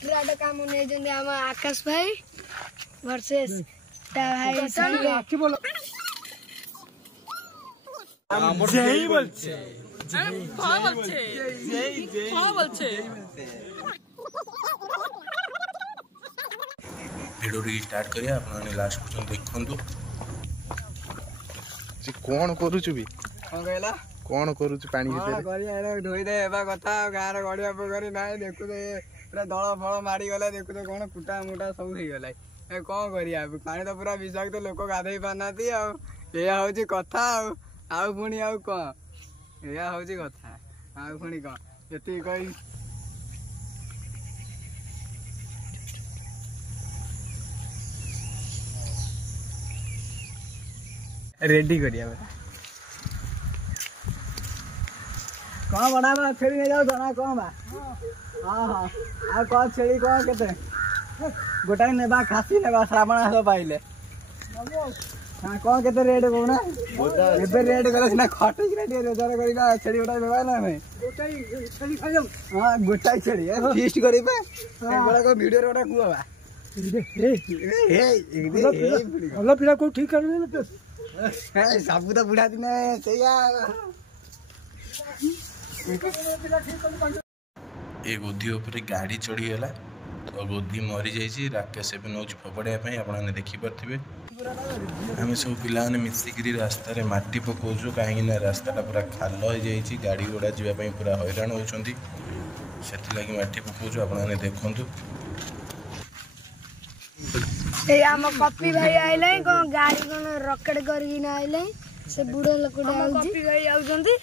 ट्राटा काम नहीं जंदे आमा आकाश भाई वर्सेस ता भाई কি বলো জয় বলছে ভিডিওটি স্টার্ট করিয়া আপনারা লাস্ট পর্যন্ত দেখন্তু যে কোন କରୁଛୁ ବି কোন কইলা কোন କରୁଛୁ ପାଣି ଭିତରେ କରିଆ ଏରା ଧୋଇ ଦେ ହେବା କଥା ଗାଁର ଗଡିଆ ପୋଖରୀ ନାହିଁ ଦେଖୁ ଦେ ପୁରା ଦଳ ଫଳ ମାରି ଗଲା ଦେଖୁ ତ କଣ କୁଟା ମୁଟା ସବୁ ହେଇଗଲା ଏ କଣ କରିବା ପାଣି ତ ପୁରା ବିଷାକ୍ତ ଲୋକ ଗାଧେଇ ପାରୁନାହାନ୍ତି ଆଉ ଏଇଆ ହଉଛି କଥା ଆଉ ପୁଣି ଆଉ କଣ ଏଇଆ ହଉଛି କଥା ଆଉ ପୁଣି କଣ ଏତିକି କହି रेडी करिया कौन बना छेड़ी नहीं जाओ जाना कौन बा हाँ हाँ आ कौन छेड़ी कौन केते गोटाई नेबा खासी नेबा श्रावण आस पाइले हाँ कौन केते रेट कोना एबे रेट गले सिना खटे कि रेट रोजगार करिना छेड़ी गोटाई नेबा ना में गोटाई छेड़ी खाइम हां गोटाई छेड़ी फीस्ट करिबे एबड़ा को वीडियो रोटा कुआबा अल्लाह पिला को ठीक कर ले सबू तो बुढ़ा दिन ए गोदी ऊपर गाड़ी चढ़ीगला तो गोदी मरी जाइए राकेश एवं नौ फोपड़ापी आपने देखिपे आम सब पिला मिसिक रास्ता मटी पकाचु कहीं रास्ता पूरा खाल हो जाइए गाड़ी गुड़ा जावाई पूरा हैरान होती से मटी पकाचु आपने देखु आम कपी भाई आइले कौन गाड़ी कौन रकेट करके आइले से बुढ़ा लोक कपी भाई आउछंती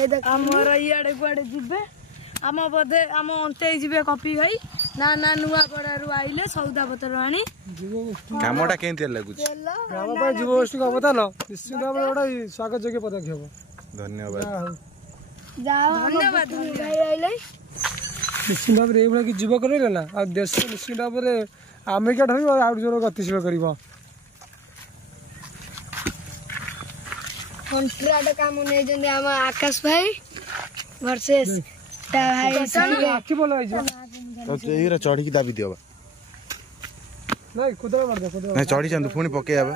ए देख हमर इयाडे गुआडे जिबे आम बदे आम अंते जिबे कपी भाई ना ना नुआ पड़ारू आइले सौदा पत्र आनी कामटा केंती लागुछ गाम पर जीवोष्टी का पता न निश्चित भाव एटा स्वागत योग्य पदक्षेप धन्यवाद जाओ धन्यवाद भाई आइले निश्चित भाव रे एभला कि जीव करले ना आ देश निश्चित भाव रे आमे क्या ढोई और आउट जोर गतिशील करिबो कॉन्ट्रैक्ट काम नहीं जंदे आमा आकाश भाई वर्सेस ता भाई आखि बोला आइजो तो एरा चढ़ी की दाबी दियो नहीं खुदरा मार दे खुदरा नहीं चढ़ी जांतु पुणी पके आबा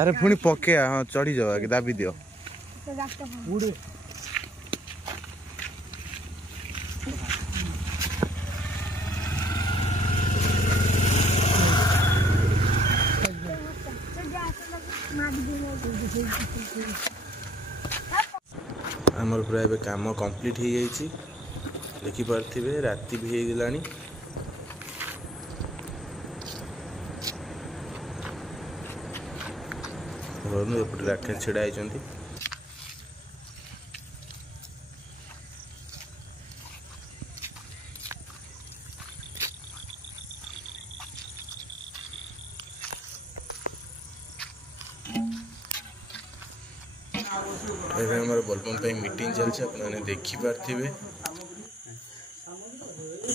अरे पुणी पके हां चढ़ी जावा कि दाबी दियो बुड़े आमर पूरा ए काम कंप्लीट हो जाइए देखिपे राति भी हो गलानी एपटे राकेश छिड़ा होती हमारे बोलबम पे मीटिंग चलছে आपने देखि पार्थिबे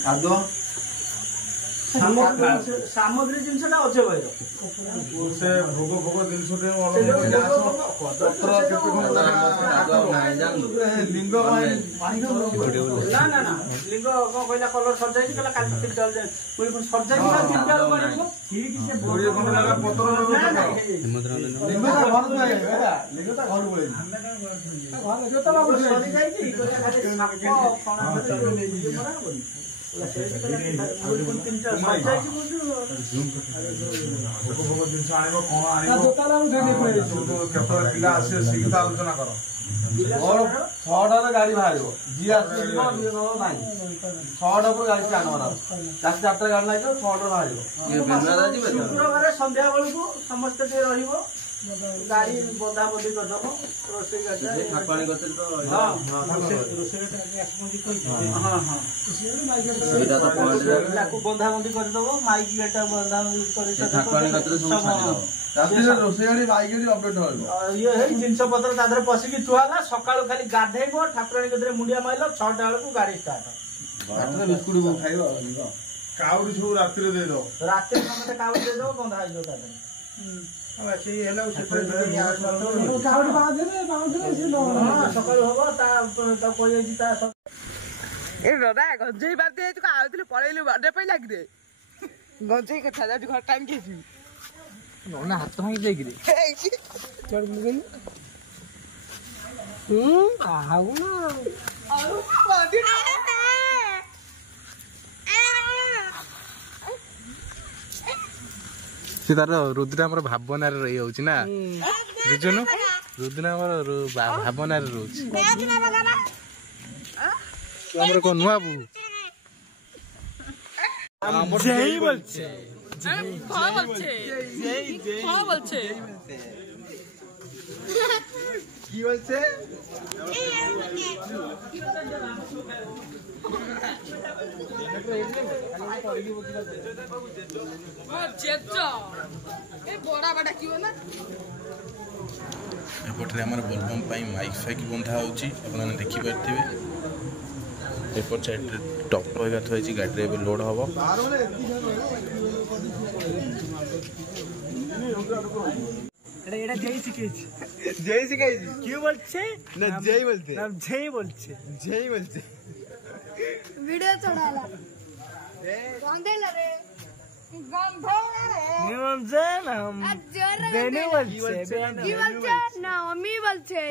खाद्य सामग्री जिनसटा अच्छे भाई से भोग भोग जिनसटे पत्र केते कोन लिंग ना ना ना लिंग को कहला कलर सर जाई कहला काल फिर चल जाय कोई सर जाई का चिंता करिबो ठीक से बोले कोन लगा पत्र लिंगता घर जाय लिंगता घर बोले घर लिंगता ना बोले सरी जाई छी खाली साप कोना आलोचना कर गाड़ी बाहर जी आस गाड़ी से आनवर रात 4टा गाड़ी लगे 6टा बाहर शुक्रवार संध्या बेलू समस्ते गाड़ी बदा बदी करदब रोषेई बंधा बंदी करदब माइक गेटा बंधा ये जिनस पत्र पशिकी थुआला सका खाली गाधेब ठाकुराणी कदे मुंडिया माइल 6टा बेलू गाड़ी स्टार्ट बिस्कुट खाइब काउडी सब राति समस्ते काउडी देदेव बंधा हो ए दादा गंजेई बार दे तू आउतले पळेलु बर्थडे पे लाग दे गंजेई कथा जा घर टाइम केसी नोना हाथ भाई दे गिरे चढ़ गई आऊ ना आऊ बांधी से तार रुद्र हमर भावनार रही होची ना बुझनु रुद्र हमर भावनार रोची हमर को नुआ बु जय बोलछे बोलছে কি বলছে एपटे आमर बोलबम माइक फाइक बंधा होची आपने देखि पार्थिबे एपट साइड टॉप होगा थोड़ी गाड़ी रे लोड हबो এটা জয় শিখেছি জয় শিখেছি কি বলছে না জয় বলতে না জয় বলছে জয় বলছে ভিডিও চড়ালা গন্ধেলা রে গন্ধেলা রে নিমঞ্জে না বেনে বলছে কি বলছে না আমি বলছে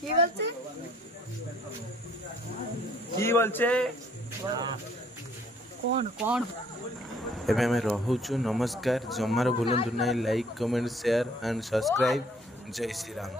কি বলছে কি বলছে কোন কোন एबे हमें रहूचु नमस्कार जमार भूलंतु नहीं like comment share and subscribe जय श्री राम।